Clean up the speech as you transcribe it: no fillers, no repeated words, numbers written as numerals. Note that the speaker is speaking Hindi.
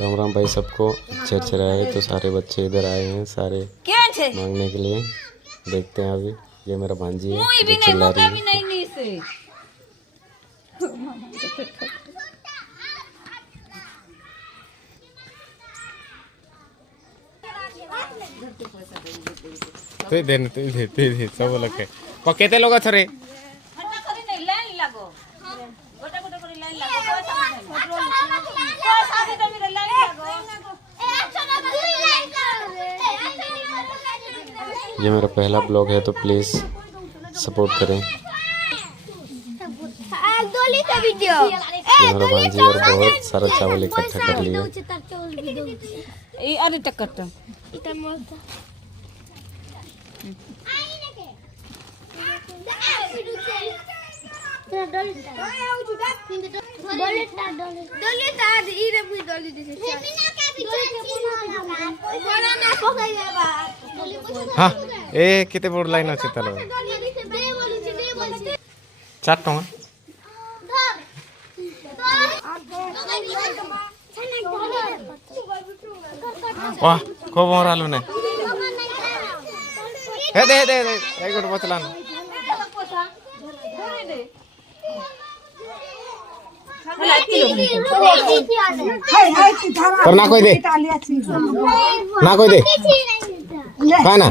राम राम भाई सबको। अच्छे रहे तो सारे बच्चे इधर आए हैं सारे मांगने के लिए। देखते हैं अभी। ये मेरा भांजी है जो चिल्ला रही है। তুই দে সব লোকে কেতে লোক অছ রে ये मेरा पहला ब्लॉग है तो प्लीज़ सपोर्ट करें। ये मेरा भांजी और बहुत सारा चावल इकट्ठा कर लिया। हाँ ए केते बड़ लाइन আছে তাহলে 4 টাকা वाह खूब मोरालु ने हे दे दे दे एक गोट बचलान पर ना कोई दे ना कोई दे खाना